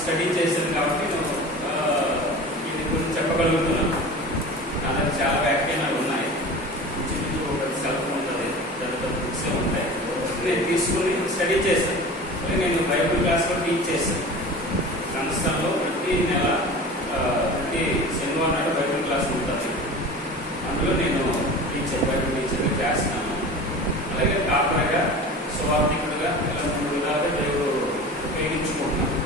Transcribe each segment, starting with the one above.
Study చేశాను కాబట్టి నేను దీని గురించి చెప్పగలుగుతున్నాను. నా దగ్గర చాలా వ్యాఖ్యానాలు ఉన్నాయి. ఇంచుమించు ఒక సెల్ఫ్ ఉంటుంది, దాంట్లో బుక్స్ ఉంటాయి. నేను తీసుకుని స్టడీ చేశాను. నేను బైబిల్ క్లాస్ కూడా టీచ్ చేశాను. సంస్థల్లో ప్రతి నెల ప్రతి శనివారం నాడు బైబిల్ క్లాస్ ఉంటుంది. అందులో నేను బైబిల్ టీచర్గా చేస్తున్నాను. అలాగే కాపరగా సువార్థికుడుగా ఇలా 3 విధాలుగా దేవుడు ఉపయోగించుకుంటున్నాను.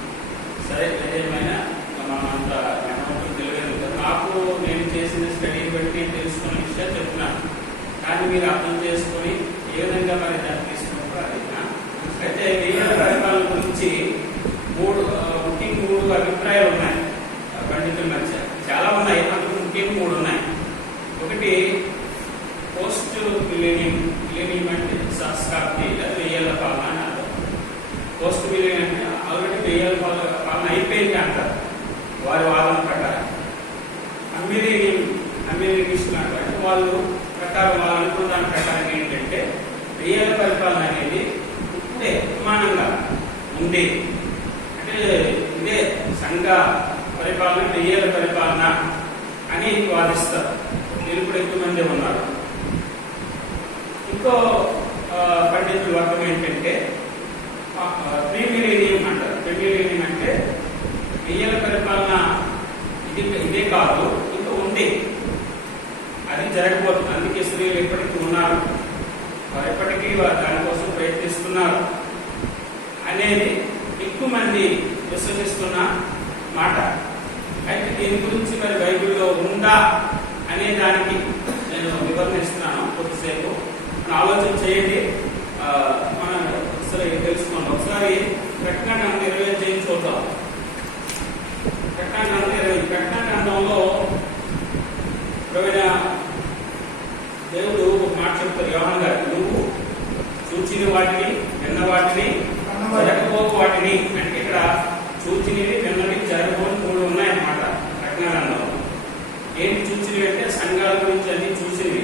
సరే, ఏమైనా మనం అంత జ్ఞానవంతులు తెలియదు కదా. నాకు నేను చేసిన స్టడీని బట్టి నేను తెలుసుకున్న విషయాలు చెప్తున్నాను. కానీ మీరు అర్థం చేసుకొని ఏ విధంగా మరి దాన్ని తీసుకున్నప్పుడు అది అయితే వేయాల పరిపాలన గురించి ముఖ్యంగా 3 అభిప్రాయాలు ఉన్నాయి పండితుల మధ్య. చాలా ఉన్నాయి, అందుకు ముఖ్యంగా 3 ఉన్నాయి. ఒకటి పోస్ట్ మిలేనియం. మిలేనియం అంటే శతాబ్ది లేదా 1000 ఏళ్ల పాలన అని అర్థం. పోస్ట్ మిలేనియం అంటే ఆల్రెడీ 1000 ఏళ్ల పాలన అయిపోయింది అంటారు వారి వాదన ప్రకారం. అమెరికన్ అంటే వాళ్ళు ప్రకారం వాళ్ళు అనుకున్న దాని ప్రకారం ఏంటంటే 1000 ఏళ్ల పరిపాలన అనేది ఇప్పుడే ఉపమానంగా ఉంది. అంటే ఇదే సంఘ పరిపాలన 1000 ఏళ్ల పరిపాలన అని వాదిస్తారు. నిలుపుడు ఎక్కువ మంది ఉన్నారు. ఇంకో పండితుల వర్గం ఏంటంటే ప్రీమిలేనియం అంటారు. ప్రీమిలేనియం అంటే 1000 ఏళ్ల పరిపాలన ఇదే కాదు, ఇంకా ఉంది, అది జరగబోతుంది. అందుకే స్త్రీలు ఎప్పటికీ ఉన్నారు, వారు ఎప్పటికీ దానికోసం ప్రయత్నిస్తున్నారు అనేది ఎక్కువ మంది విశ్వసిస్తున్న మాట. అయితే దీని గురించి మరి బైబిల్లో ఉందా అనే దానికి నేను వివరణిస్తున్నాను. కొద్దిసేపు ఆలోచన చేయండి, మనం ఒకసారి తెలుసుకోండి. ఒకసారి ప్రకటన 25 చూద్దాం. ప్రకటన గ్రంథంలో దేవుడు ఒక మాట చెప్తారు యోహాను గారు, నువ్వు చూచిన వాటిని, విన్న వాటిని, జరగబోకు వాటిని. అంటే ఇక్కడ చూచినవి, విన్నవి, జరగబోని 3 ఉన్నాయన్నమాట ప్రకటన గ్రంథంలో. ఏంటి చూచినవి అంటే సంఘాల గురించి అన్ని చూసినవి,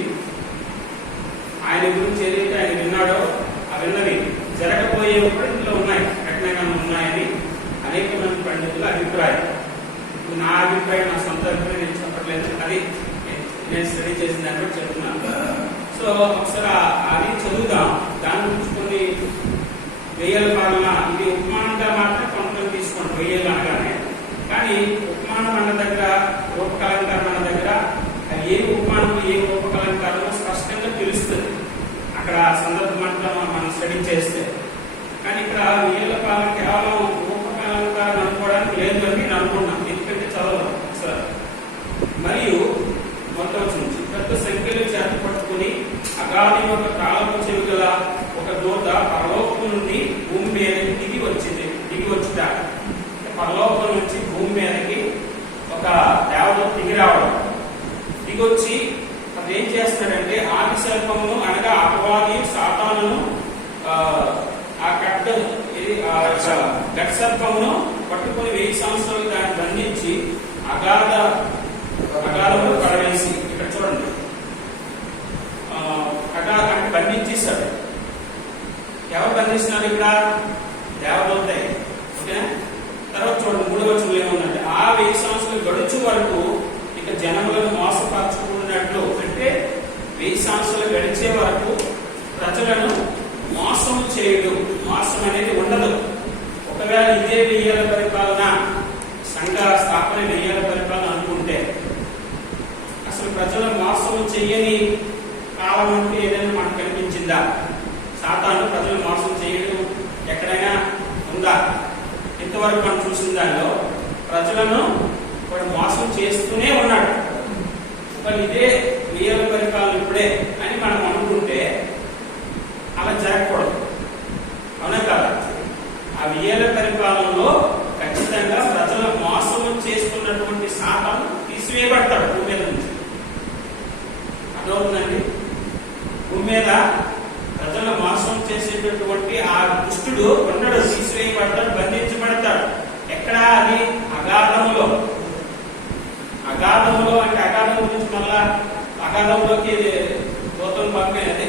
ఆయన గురించి ఏదైతే ఆయన విన్నాడో ఆ విన్నవి. జరగబోయేవి కూడా ఇందులో ఉన్నాయి, ప్రకటన గ్రంథం ఉన్నాయని అనేక మంది పండితుల అభిప్రాయం. నా అభిప్రాయం, నా సొంత అభిప్రాయం నేను చెప్పట్లేదు, అది నేను స్టడీ చేసిన దాన్ని బట్టి చెప్తున్నాను. సో ఒకసారి అది చదువుదాం. దాని గురించి కొన్ని 1000 ఏళ్ల పాలన ఇది ఉపమానంగా మాత్రం కొంతమంది తీసుకోండి 1000 ఏళ్ళు అనగానే. కానీ ఉపమానం అన్న దగ్గర, రూపకలంకారం అన్న దగ్గర అది ఏ ఉపమానం ఏ రూపకలంకారమో స్పష్టంగా తెలుస్తుంది అక్కడ సందర్భం అంతా మనం స్టడీ చేస్తే. కానీ ఇక్కడ 1000 ఏళ్ల పాలన కేవలం రూపకలంకారం అనుకోవడానికి లేదు అని నేను అనుకున్నాను. ఎందుకంటే చదవడం ఒకసారి. మరియు మొత్తం నుంచి పెద్ద సంఖ్యలో చేత పట్టుకుని అగాధి ఒక కాలపు చెవి గల ఒక దూత పరలోకం నుండి భూమి మీదకి దిగి వచ్చిందా. పరలోకం నుంచి భూమి మీదకి ఒక దేవత దిగి రావడం. దిగొచ్చి అది ఏం చేస్తాడంటే ఆది సర్పమును అనగా అపవాది సాతానును ఆ గట్ సర్పమును పట్టుకుని 1000 సంవత్సరాలు దాన్ని బంధించి అగాధంలో పడవేసి, ఇక్కడ చూడండి, అంటే బంధించేశాడు. ఎవరు బంధిస్తున్నారు ఇక్కడ? దేవదూతే. ఓకేనా? తర్వాత చూడండి 3వ వచనంలో ఏముందంటే ఆ 1000 సంవత్సరాలు గడుచు వరకు ఇక జనములను మోసపరచుకున్నట్లు. అంటే 1000 సంవత్సరాలు గడిచే వరకు ప్రజలను మోసం చేయడు. మోసం అనేది ఉండదు. ఒకవేళ ఇదే 1000 ఏళ్ల పరిపాలన, సంఘ స్థాపన 1000 ఏళ్ల పరిపాలన అనుకుంటే అసలు ప్రజల మోసం చెయ్యని కాలం అంటే ఏదైనా మనకు కనిపించిందా? సాతాను ప్రజలు మోసం చేయడం ఎక్కడైనా ఉందా? ఇంతవరకు మనం చూసిన దానిలో ప్రజలను వాడు మోసం చేస్తూనే ఉన్నాడు. మరి ఇదే 1000 ఏళ్ల పరిపాలన ఇప్పుడే అని మనం అనుకుంటే అలా జరగకూడదు. అవునా కాదా? ఆ 1000 ఏళ్ల పరిపాలనలో ఖచ్చితంగా ప్రజల మోసం చేస్తున్నటువంటి సాతాను తీసివేయబడతాడు భూమి మీద నుంచి. అర్థమవుతుందండి? భూమి మీద ప్రజల మోసం చేసేటటువంటి ఆ దుష్టుడు ఉండడు, తీసివేయబడతాడు, బంధించబడతాడు. ఎక్కడ? అది అగాధములో. అగాధములో అంటే అగాధం గురించి మళ్ళా అగాధంలోకి దూతలు పంపేది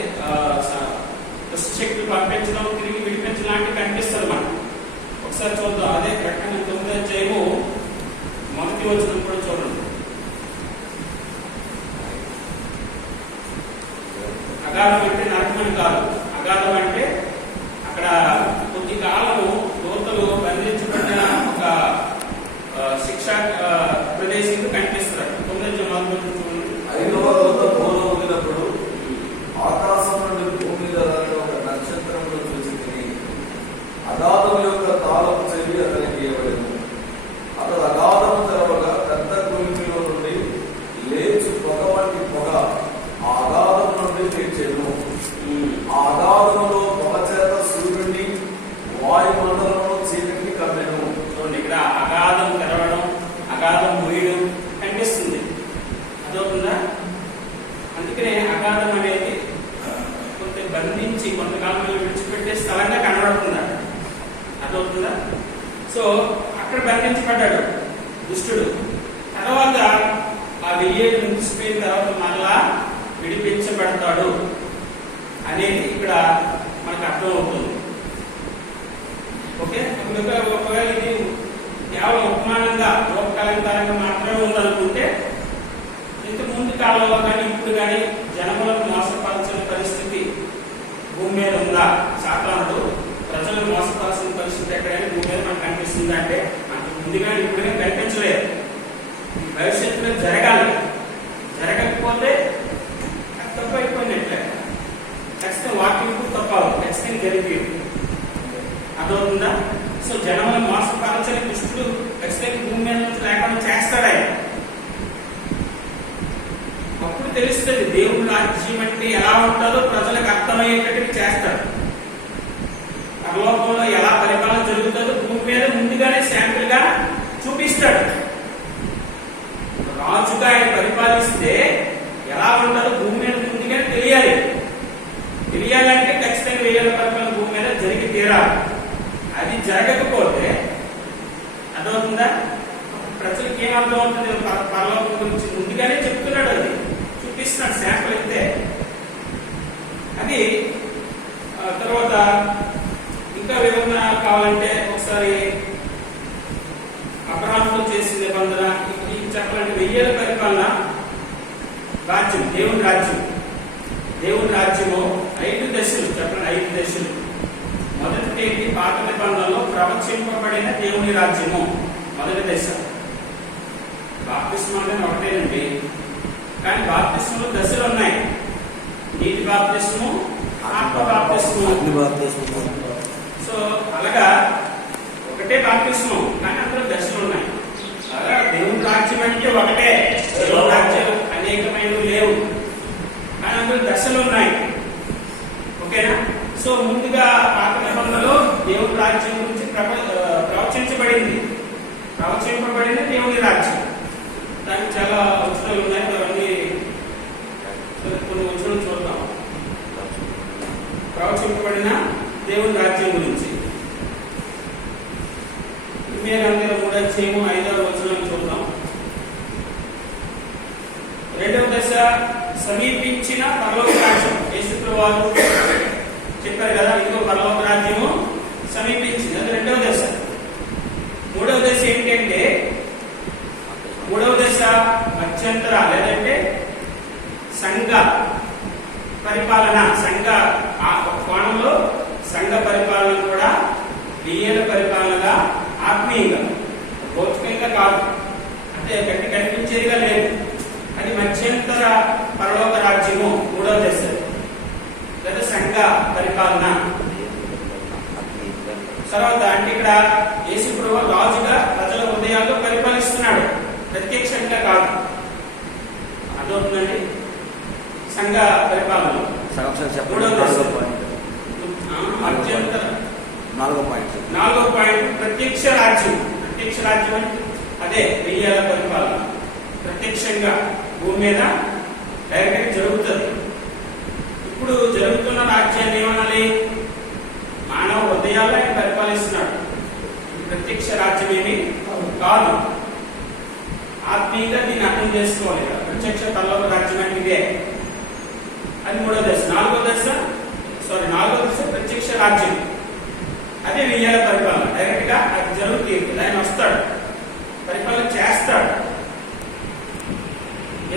దుష్టశక్తులు పంపించడం, తిరిగి విడిపించడం లాంటివి కనిపిస్తుంది మనకు. ఒకసారి చూద్దాం. అదే ప్రకటన 9వ అధ్యాయము 1వ వచనం కూడా చూడండి. అగాధం అంటే నరకమని కాదు. అగాధం అంటే అక్కడ కొద్ది కాలము దూతలు బంధించబడిన ఒక శిక్షా ప్రదేశం కనిపిస్తారు. 9వ అధ్యాయం చూడండి. 5వ దూత బోధ ఊదినప్పుడు ఆకాశం నుండి భూమి మీద ఒక నక్షత్రంలో చూసి తిని అగాధం యొక్క తాళపు చెవి అతనికి ఇవ్వబడింది. అతడు అగాధము తెరవగా పెద్ద భూమిలో నుండి లేచి పొగ వంటి పొగ ఆ అగాధం నుండి లేచెను. ఆ అగాధములో పొగ చేత సూర్యుడిని వాయుమండలంలో చీకటిని కమ్మెను. చూడండి, ఇక్కడ అగాధం తెరవడం, అగాధం మూయడం కనిపిస్తుంది. అదవుతుందా? అందుకనే అగాధం అనేది కొంత బంధించి కొంతకాలం విడిచిపెట్టే స్థలంగా కనబడుతుందా? అదవుతుందా? సో అక్కడ బంధించబడ్డాడు దుష్టుడు. తర్వాత ఆ 1000 ఏళ్ళు ముగిసిపోయిన తర్వాత మళ్ళా విడిపించబడతాడు అనేది ఇక్కడ మనకు అర్థం అవుతుంది. ఓకే, ఒకవేళ ఇది కేవలం ఉపమానంగా లోకకాలంగా మాత్రమే ఉందనుకుంటే ఇంత ముందు కాలంలో కానీ ఇప్పుడు కానీ జనములను మోసపరచిన పరిస్థితి భూమి మీద ఉందా? సాతానుడు ప్రజలను మోసపరచిన పరిస్థితి ఎక్కడైనా భూమి మీద మనకు కనిపిస్తుందా అంటే మనకు ముందుగా ఇప్పుడుగా కనిపించలేదు. భవిష్యత్తులో జరగాలి. జరగకపోతే తప్పు అయిపోయినట్లే. ఖచ్చితంగా వాక్యం తప్పాలి, ఖచ్చితంగా జరిగేది. అదవుతుందా? సో జనములను మోసపరచని దుష్టుడు ఖచ్చితంగా భూమి మీద నుంచి లేకుండా చేస్తాడా? అప్పుడు తెలుస్తుంది దేవుడి రాజ్యం అంటే ఎలా ఉంటుందో ప్రజలకు అర్థమయ్యేటట్టు చేస్తాడు. పరలోకంలో ఎలా పరిపాలన జరుగుతుందో భూమి మీద ముందుగానే శాంపుల్ గా చూపిస్తాడు. రాజుగా ఆయన పరిపాలిస్తే ఎలా ఉంటుందో భూమి మీద ముందుగానే తెలియాలి. తెలియాలంటే ఖచ్చితంగా 1000 ఏళ్ల పరిపాలన భూమి మీద జరిగి తీరాలి. అది జరగకపోతే అర్థమవుతుందా? ప్రజలకు ఏం అర్థం అవుతుంది? పరలోకం గురించి ముందుగానే చెప్తున్నాడు, అది చూపిస్తున్నాడు, శాంపుల్ అయితే. అది తర్వాత ఇంకా వివరణ కావాలంటే ఒకసారి అబ్రహాముతో చేసిన నిబంధన చెప్పాలంటే 1000 ఏళ్ల పరిపాలన రాజ్యం, దేవుని రాజ్యం. దేవుని రాజ్యము 5 దశలు. చెప్పండి, 5 దశలు. మొదటి పాత నిబంధనలో ప్రవచింపబడిన దేవుని రాజ్యము మొదటి దశ. బాప్తిస్మం అనేది ఒకటేనండి, కానీ బాప్తిస్మంలో దశలు ఉన్నాయి. నీటి బాప్తిస్మము, ఆత్మ బాప్తిస్మము. సో అలాగా ఒకటే బాప్తిస్మం, కానీ అందులో దశలు ఉన్నాయి. అలా దేవుని రాజ్యం అంటే ఒకటే. దేవుని రాజ్యాలు అనేకమైనవి లేవు, కానీ అందులో దశలు ఉన్నాయి. ఓకేనా? సో ముందుగా పాత నిబంధనలో దేవుని రాజ్యం గురించి ప్రవచించబడింది. దేవుని రాజ్యం. దానికి చాలా వచనాలు ఉన్నాయి. అవన్నీ కొన్ని వచనాలు చూద్దాం. ప్రవచింపబడిన దేవుని రాజ్యం గురించి మీరు 3వ అధ్యాయము 5వ వచనాలు చూద్దాం. 2వ దశ సమీపించిన పరలోక రాజ్యం. యేసుక్రీస్తు వారు చెప్పారు కదా, ఇదిగో పరలోక రాజ్యము సమీపించింది. అది 2వ దశ. 3వ దశ ఏంటంటే, 3వ దశ మధ్యంతర లేదంటే సంఘ పరిపాలన. సంఘ కోణంలో సంఘ పరిపాలన కూడా 1000 ఏళ్ల పరిపాలనగా, ఆత్మీయంగా, భౌతికంగా కాదు, అంటే గట్టి కనిపించేదిగా లేదు. అది మధ్యంతర పరలోక రాజ్యము 3వ దశ లేదా సంఘ పరిపాలన. తర్వాత అంటే ఇక్కడ యేసుప్రభువు రాజుగా ప్రజల హృదయాల్లో పరిపాలిస్తున్నాడు, ప్రత్యక్షంగా కాదు. అర్థమవుతుందండి? సంఘ పరిపాలన 4వ పాయింట్ ప్రత్యక్ష రాజ్యం. ప్రత్యక్ష రాజ్యం అంటే అదే 1000 ఏళ్ల పరిపాలన. ప్రత్యక్షంగా భూమి మీద డైరెక్ట్ జరుగుతుంది. ఇప్పుడు జరుగుతున్న రాజ్యాన్ని ఏమనాలి? మానవ హృదయాల్లో ఆయన పరిపాలిస్తున్నాడు. ప్రత్యక్ష రాజ్యం ఏమి కాదు. ఆత్మీయంగా దీన్ని అర్థం చేసుకోవాలి. ప్రత్యక్ష పరలోక రాజ్యం అంటే ఇదే. అది 3వ దశ. 4వ దశ ప్రత్యక్ష రాజ్యం. అదే 1000 ఏళ్ల పరిపాలన. డైరెక్ట్ గా అది జరుగుతుంది కదా.